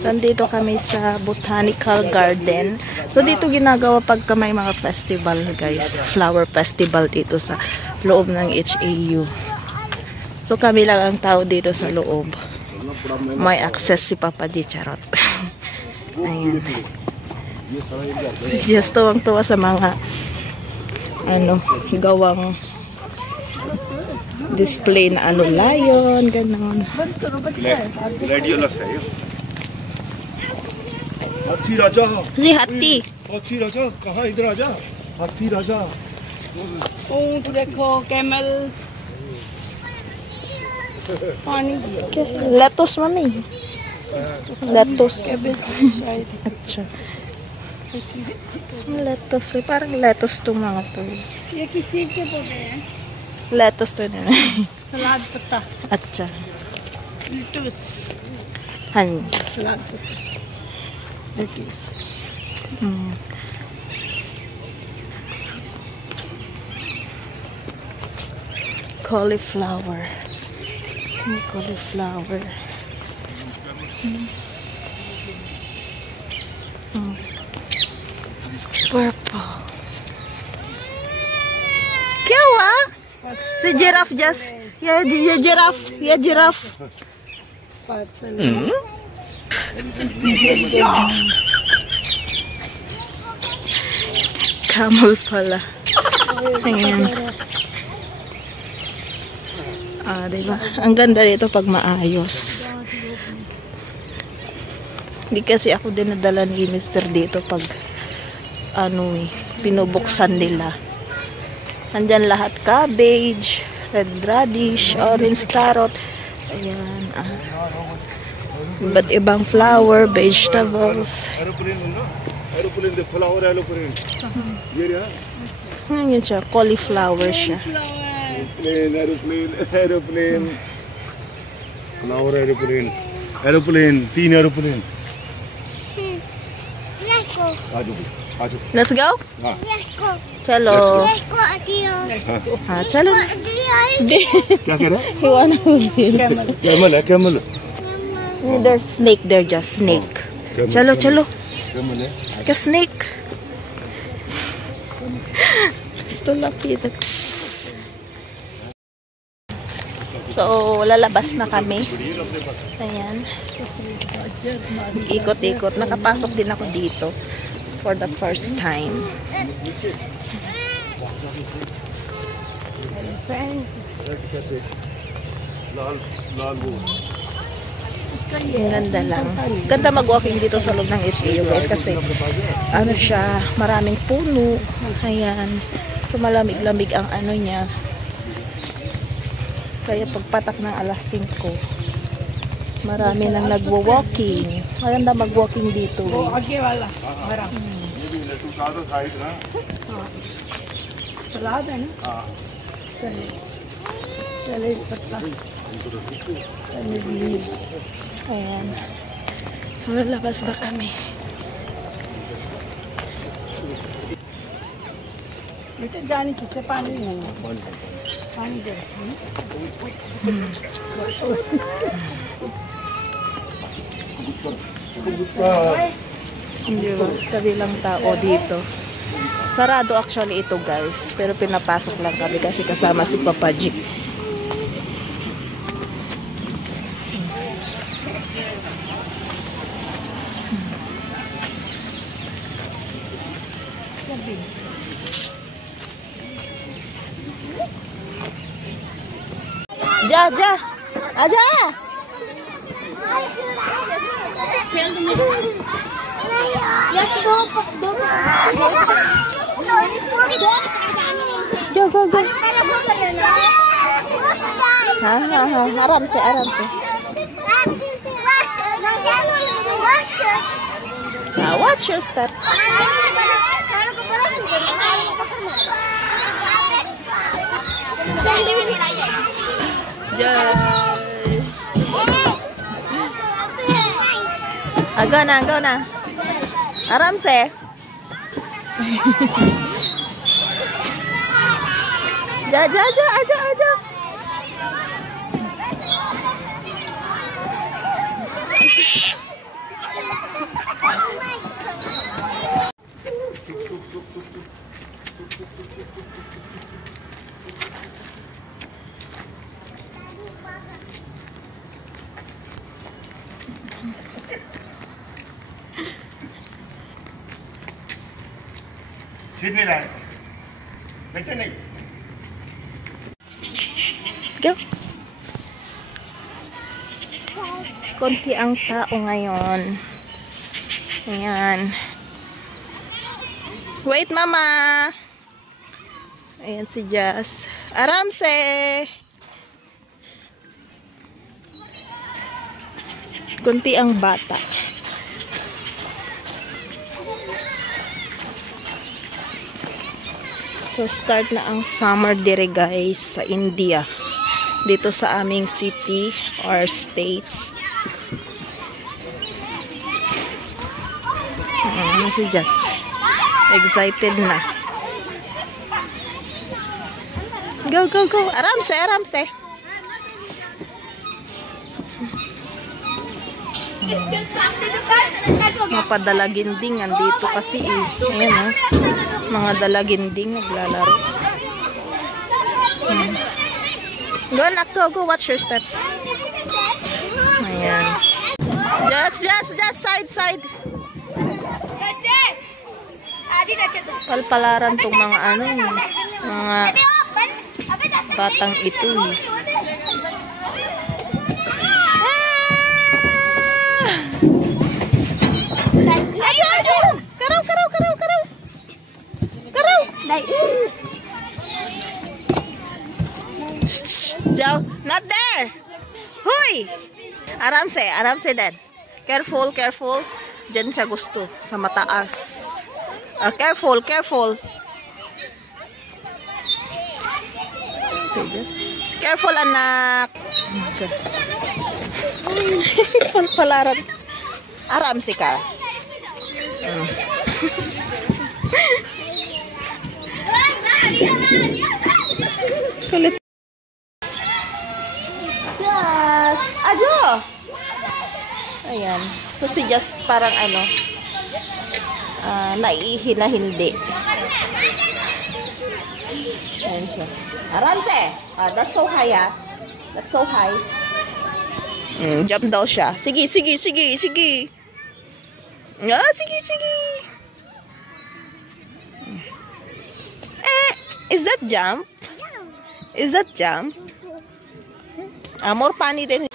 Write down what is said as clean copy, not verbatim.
Nandito kami sa Botanical Garden. So dito ginagawa pagka may mga festival guys. Flower festival dito sa loob ng HAU. So kami lang ang tao dito sa loob. May access si Papa G. Charot. Ayan. Si Jess tuwang-tuwa sa mga gawang display na lion, ganon. Radio lang sa'yo. Hathi Raja. Si Hathi. Hathi Raja, kahan idhar aaja. Hathi Raja. ऊंट देखो, कैमल, पानी Lettuce mami. Lettuce. अच्छा. Lettuce, parang lettuce to mga to. ये किस चीज के पौधे हैं? Lettuce to na. सलाद पत्ता, अच्छा. Lettuce, Han. सलाद पत्ता, लेटुस। Cauliflower. Cauliflower. Purple. क्या हुआ? से जिराफ जस ये giraffe parcel camel pala. Ayan. Diba? Ang ganda dito pag maayos. Hindi kasi ako dinadala ni Mr. dito pag pinubuksan nila. Andyan lahat, cabbage, red radish, orange carrot. Ayan. Iba't ibang flower, vegetables. Aeroplane, the flower aeroplane. Ayan siya, cauliflower siya. Aeroplane. Flower aeroplane. Aeroplane, 3 aeroplane. Let's go. Aaju. Let's go? हाँ. Let's go. Chalo. Let's go, Adio. हाँ, चलो. क्या कह रहा है? You wanna move in? Camel है camel. There's snake there, just snake. Chalo, chalo. Camel है. Iska snake. Gusto lapit. So, lalabas na kami. Ayan. Ikot-ikot. Nakapasok din ako dito for the first time. Ang ganda lang. Ganda mag-walking dito sa loob ng HAU guys kasi siya, maraming puno. Ayan. So malamig-lamig ang niya. Kaya pagpatak ng alas 5, marami nang nagwo-walking. Maganda mag-walking dito. आगे वाला हरा सलाद है ना चले चले पत्ता Ayan. So lalabas na kami. बेटे जाने किससे पानी नहीं पानी दे Hindi ba? Sabi lang tao dito. Sarado actually ito guys. Pero pinapasok lang kami kasi kasama si Papa G. Ja, ja. Aja. Go, go, go. हाँ आराम से watch your step. Go na आराम से जा आजा Sini lah. Macam ni. Go. Konti ang tao ngayon. Ayan. Wait, mama. Ayan si Jazz. Aramse. Konti ang bata. So, start na ang summer dire guys sa India. Dito sa aming city or states. Ano si Jazz? Excited na. Go, go, go. Aramse, aramse. Mapadalaginding andito kasi eh. Ayan mga dalaginding naglalaro. Go anak, go, watch your step. Ayan. Just side. Palpalaran tong mga mga batang ito eh. Down, not there. Huy! Aramse dad. Careful. Diyan siya gusto sa mataas. Careful. Careful anak. Palpalaran. Aramse ka. Kulit. Yes. Ajo. Ayan. So si Just parang naiihi na hindi. Ayan siya. Aramse. That's so high That's so high. Jump daw siya. Sige. Sige. Is that jump? More pani din.